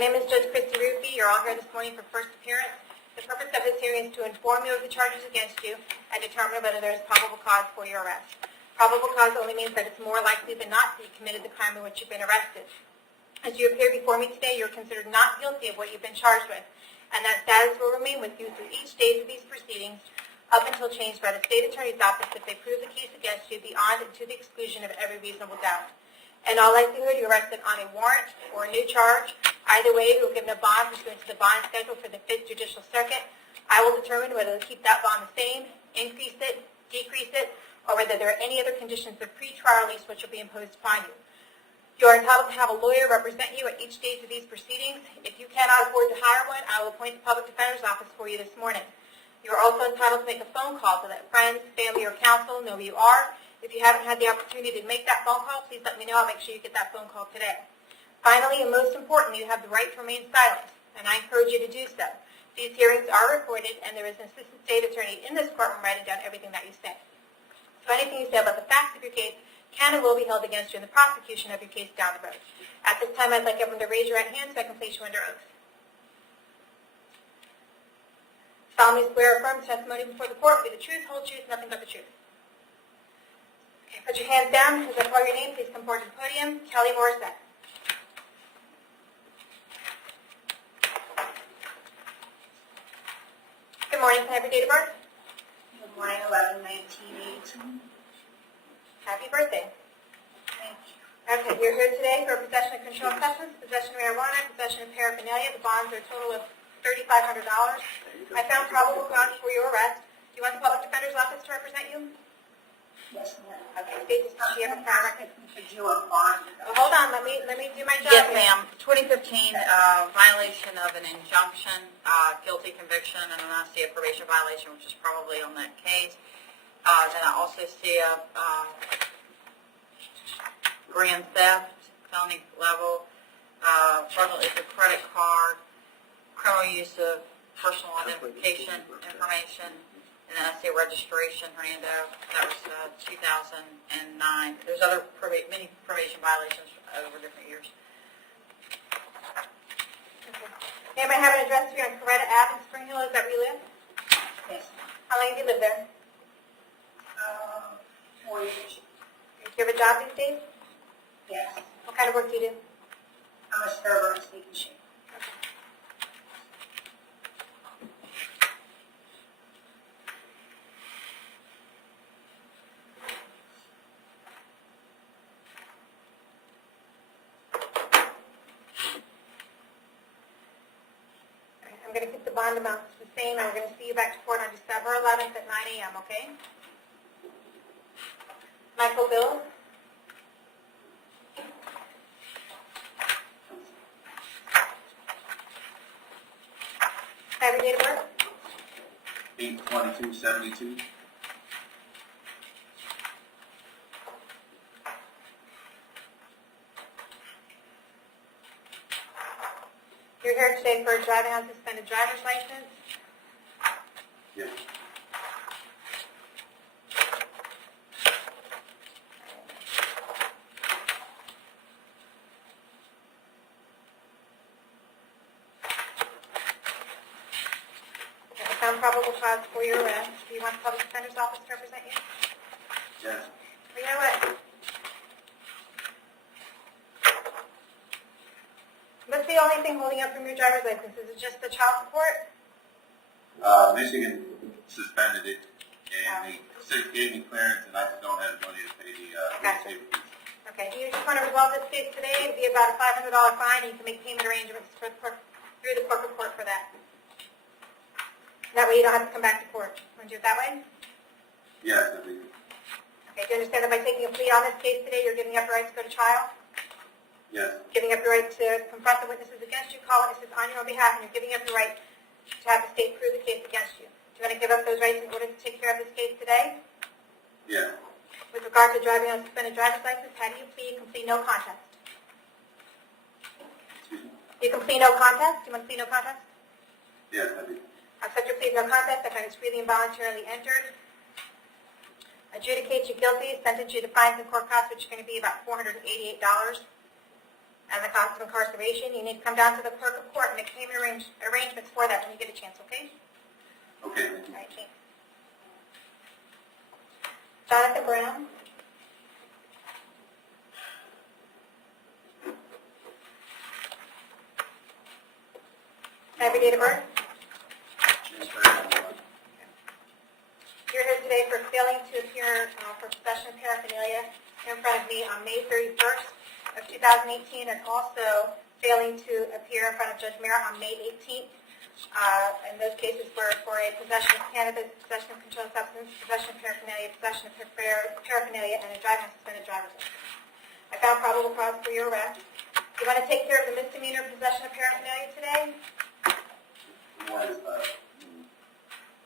name is Judge Christy Ruppe. You're all here this morning for first appearance. The purpose of this hearing is to inform you of the charges against you and determine whether there is probable cause for your arrest. Probable cause only means that it's more likely than not that you committed the crime in which you've been arrested. As you appear before me today, you're considered not guilty of what you've been charged with, and that status will remain with you through each stage of these proceedings up until changed by the state attorney's office if they prove the case against you beyond and to the exclusion of every reasonable doubt. In all likelihood, you're arrested on a warrant or a new charge. Either way, you will given a bond pursuant to the bond schedule for the 5th Judicial Circuit. I will determine whether to keep that bond the same, increase it, decrease it, or whether there are any other conditions of pre-trial release which will be imposed upon you. You are entitled to have a lawyer represent you at each stage of these proceedings. If you cannot afford to hire one, I will appoint the Public Defender's Office for you this morning. You are also entitled to make a phone call to let friends, family, or counsel know who you are. If you haven't had the opportunity to make that phone call, please let me know. I'll make sure you get that phone call today. Finally, and most importantly, you have the right to remain silent, and I encourage you to do so. These hearings are recorded, and there is an assistant state attorney in this courtroom writing down everything that you say. So anything you say about the facts of your case can and will be held against you in the prosecution of your case down the road. At this time, I'd like everyone to raise your right hand so I can place you under oath. Solemnly swear or affirm the testimony before the court will be the truth, whole truth, nothing but the truth. Okay, put your hands down. As I call your name, please come forward to the podium. Kelly Morissette. Good morning. Can I have your date of birth? Good morning, 11/19/18. Happy birthday. Thank you. Okay, you're here today for possession of controlled substance, possession of marijuana, possession of paraphernalia. The bonds are a total of $3,500. I found probable cause for your arrest. Do you want the Public Defender's Office to represent you? Yes, ma'am. Okay, state this time. Do you have a prior record? To do a bond. Well, hold on. Let me do my job. Yes, here. ma'am. 2015 violation of an injunction, guilty conviction, and then I see a probation violation, which is probably on that case. Then I also see a grand theft, felony level, fraudulent use of credit card, criminal use of personal identification information, and then I see registration, Hernando. That was 2009. There's other many probation violations over different years. Okay. Anybody have an address here on Coretta Ave in Spring Hill? Is that where you live? Yes. How long have you lived there? 4 years. Do you have a job these days? Yes. What kind of work do you do? I'm a server in Steak and Shake. I'm going to keep the bond amounts the same, and we're going to see you back to court on December 11th at 9 a.m., okay? Michael Bill? Have your date of birth? 8/22/72. You're here today for a driving on suspended driver's license. Yes. I found probable cause for your arrest. Do you want the Public Defender's Office to represent you? Yes. Well, you know what? What's the only thing holding up from your driver's license? Is it just the child support? Michigan suspended it, and they gave me clearance, and I just don't have the money to pay the Gotcha. state fees. Okay, you just want to resolve this case today. It would be about a $500 fine, and you can make payment arrangements through the corporate court for that. That way you don't have to come back to court. Want to do it that way? Yes, I do. Okay, do you understand that by taking a plea on this case today, you're giving up your right to go to trial? Yes. Giving up your right to confront the witnesses against you, call witnesses on your own behalf, and you're giving up your right to have the state prove the case against you. Do you want to give up those rights in order to take care of this case today? Yes. With regard to driving on a suspended driver's license, how do you plead? You can plead no contest. Excuse me? You can plead no contest? Do you want to plead no contest? Yes, I do. Accept your plea of no contest. I find it's freely and voluntarily entered. Adjudicate you guilty, sentence you to fines and court costs, which are going to be about $488. and the cost of incarceration, you need to come down to the clerk of court and make payment arrangements for that when you get a chance, okay? Okay, thank you. All right, thanks. Jonathan Brown? Can I have your date of birth? You're here today for failing to appear for possession of paraphernalia in front of me on May 31st of 2018, and also failing to appear in front of Judge Merritt on May 18th. And those cases were for a possession of cannabis, possession of controlled substance, possession of possession of paraphernalia, and a driving suspended driver's license. I found probable cause for your arrest. You want to take care of the misdemeanor possession of paraphernalia today? What is that?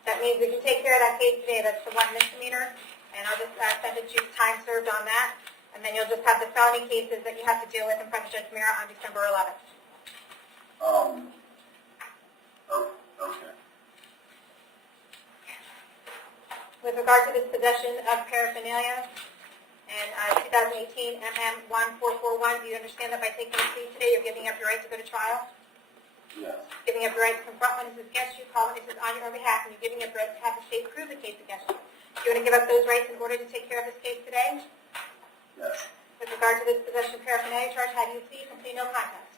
That means we can take care of that case today. That's the one misdemeanor, and I'll just send it to you time served on that, and then you'll just have the felony cases that you have to deal with in front of Judge Merritt on December 11th. Oh, okay. With regard to this possession of paraphernalia and 2018 MM1441, do you understand that by taking the plea today, you're giving up your right to go to trial? Yes. Giving up your right to confront witnesses against you, call witnesses on your behalf, and you're giving up your right to have the state prove the case against you. Do you want to give up those rights in order to take care of this case today? Yes. With regard to this possession of paraphernalia charge, how do you plead and plead no contest?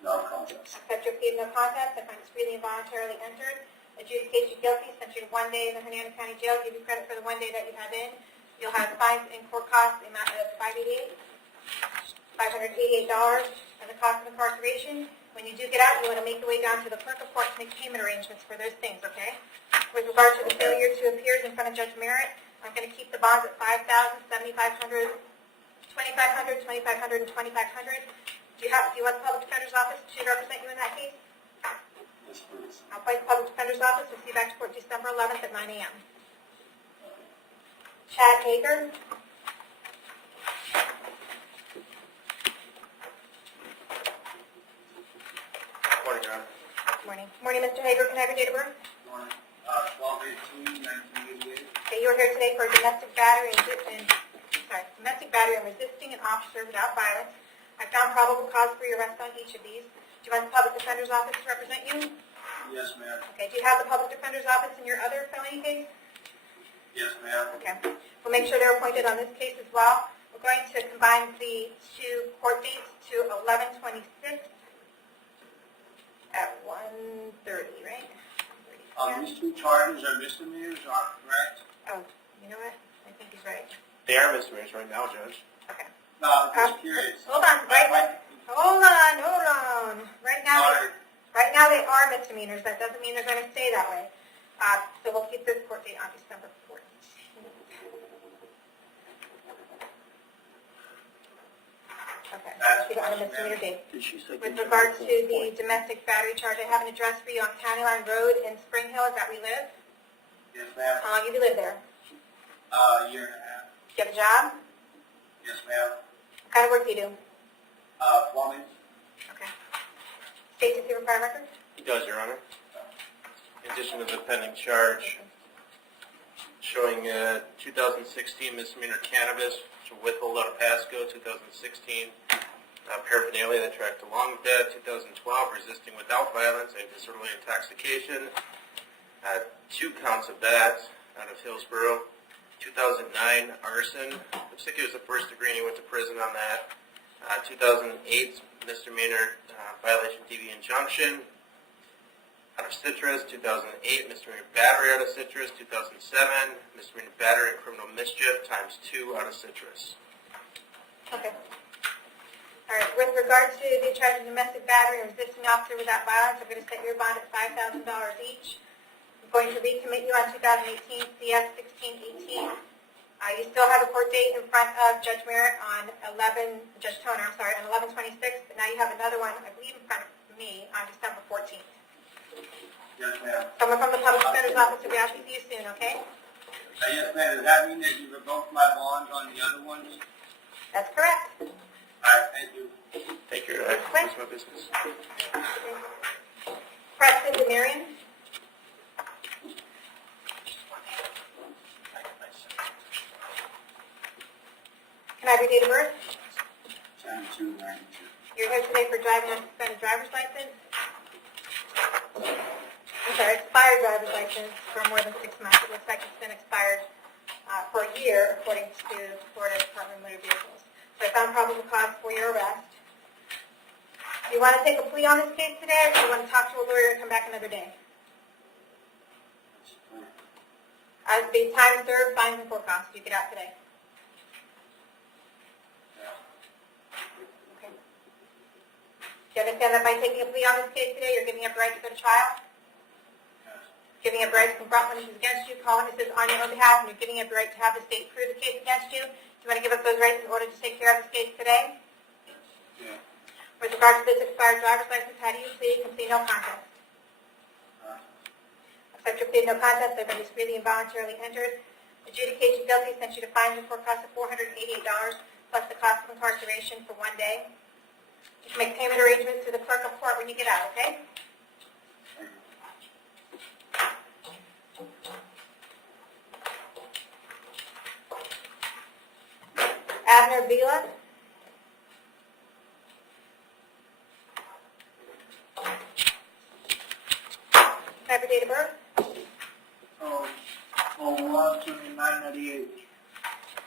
No contest. Accept your plea of no contest. I find it's freely and voluntarily entered. Adjudicate you guilty, sent you to 1 day in the Hernando County Jail, give you credit for the 1 day that you have in. You'll have fines and court costs the amount of $588, and the cost of incarceration. When you do get out, you want to make your way down to the clerk of court to make payment arrangements for those things, okay? With regard to the failure to appear in front of Judge Merritt, I'm going to keep the bonds at $5,000, $7,500, $2,500, $2,500, and $2,500. Do you want the public defender's office to represent you in that case? Yes, please. I'll appoint the public defender's office. We'll see you back to court December 11th at 9 a.m. Chad Hager. Morning, Your Honor. Morning. Morning, Mr. Hager. Can I have your date of birth? Morning. 12/18/1988. Okay, you are here today for domestic battery and resisting an officer without violence. I found probable cause for your arrest on each of these. Do you want the public defender's office to represent you? Yes, ma'am. Okay, do you have the public defender's office in your other felony case? Yes, ma'am. Okay. We'll make sure they're appointed on this case as well. We're going to combine the two court dates to 11/26 at 1:30, right? These two charges are misdemeanors, correct? Oh, you know what? I think he's right. They are misdemeanors right now, Judge. Okay. No, I'm just curious. Hold on. Hold on. Right now they are misdemeanors. That doesn't mean they're going to stay that way. So we'll keep this court date on December 14th. Okay. That's Keep it on a fine, misdemeanor ma'am. date. Did she say? With regards to the domestic battery charge, I have an address for you on County Line Road in Spring Hill. Is that where you live? Yes, ma'am. How long have you lived there? A year and a half. Do you have a job? Yes, ma'am. What kind of work do you do? Plumbing. Okay. State to prior record? He does, Your Honor. In addition to the pending charge, showing 2016 misdemeanor cannabis, which will withhold out of Pasco, 2016 paraphernalia that tracked along with that, 2012 resisting without violence and disorderly intoxication, 2 counts of that out of Hillsborough, 2009 arson, looks like it was the first degree and he went to prison on that, 2008 misdemeanor violation DV injunction out of Citrus, 2008 misdemeanor battery out of Citrus, 2007 misdemeanor battery and criminal mischief ×2 out of Citrus. Okay. All right. With regard to the charge of domestic battery and resisting officer without violence, I'm going to set your bond at $5,000 each. I'm going to recommit you on 2018 CS 1618. You still have a court date in front of Judge Merritt on Judge Toner, I'm sorry, on 11/26, but now you have another one, I believe, in front of me on December 14th. Yes, ma'am. Someone from the public defender's office will be out to see you soon, okay? Yes, ma'am. Does that mean that you revoked my bonds on the other ones? That's correct. All right, thank you. Thank you, Your Honor. That's my business. Preston Demirian. Can I have your date of birth? 10/2/92. You're driving on a suspended driver's license. I'm sorry, expired driver's license for more than 6 months. It looks like it's been expired for a year, according to Florida Department of Motor Vehicles. So I found probable cause for your arrest. Do you want to take a plea on this case today, or do you want to talk to a lawyer and come back another day? The time served, fines and court costs. You get out today. Okay. Do you understand that by taking a plea on this case today, you're giving up the right to go to trial? Giving up the right to confront witnesses against you, call witnesses on your own behalf, and you're giving up the right to have the state prove the case against you. Do you want to give up those rights in order to take care of this case today? Yeah. With regard to this expired driver's license, how do you plead? You can plead no contest. Accept your plea of no contest, everybody is freely and voluntarily entered. Adjudicate you guilty, sent you to fines and court costs of $488 plus the cost of incarceration for 1 day. You can make payment arrangements through the clerk of court when you get out, okay? Abner Vila. Have your date of birth. 1/29/98.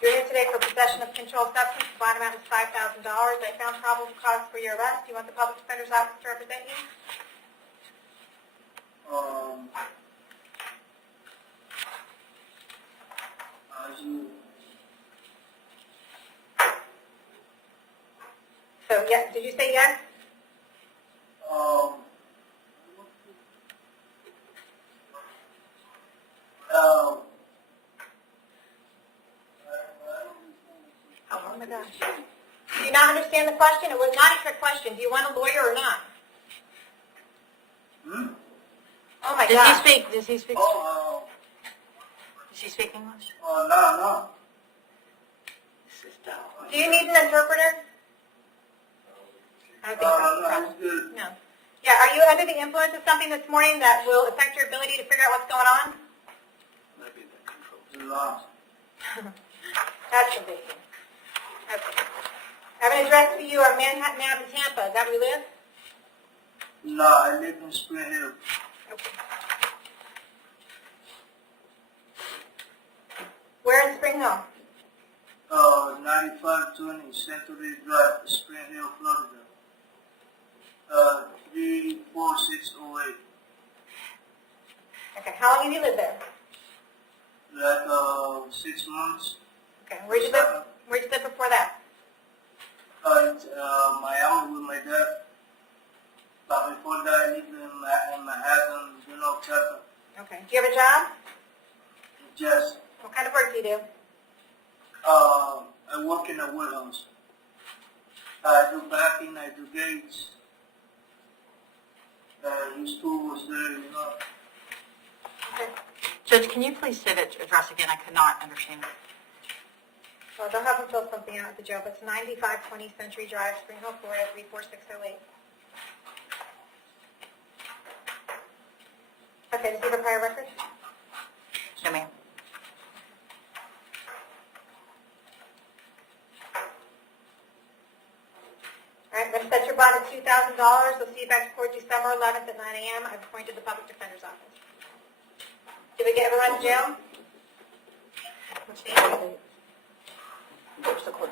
You're here today for possession of controlled substance. The bond amount is $5,000. I found probable cause for your arrest. Do you want the public defender's office to represent you? So, yes. Did you say yes? Oh my gosh. Do you not understand the question? It was not a trick question. Do you want a lawyer or not? Oh my gosh. Does he speak English? No. Do you need an interpreter? I don't think so. No, it's good. No. Yeah, are you under the influence of something this morning that will affect your ability to figure out what's going on? No. That's the big thing. Okay. I have an address for you on Manhattan Ave in Tampa. Is that where you live? No, I live in Spring Hill. Okay. Where in Spring Hill? 9520 Century Drive, Spring Hill, Florida. 34608. Okay. How long have you lived there? Like 6 months. Okay. Where'd you live? Where'd you live before that? In Miami with my dad. But before that, I lived in Manhattan, Tampa. Okay. Do you have a job? Yes. What kind of work do you do? I work in a warehouse. I do backing, I do gates. His school was there, Okay. Judge, can you please say that address again? I could not understand it. Well, they'll have them fill something out at the job. It's 9520 Century Drive, Spring Hill, Florida, 34608. Okay, does he have a prior record? No, ma'am. All right, let's set your bond at $2,000. We'll see you back to court December 11th at 9 a.m. I've appointed the public defender's office. Did we get everyone to jail? What's the court?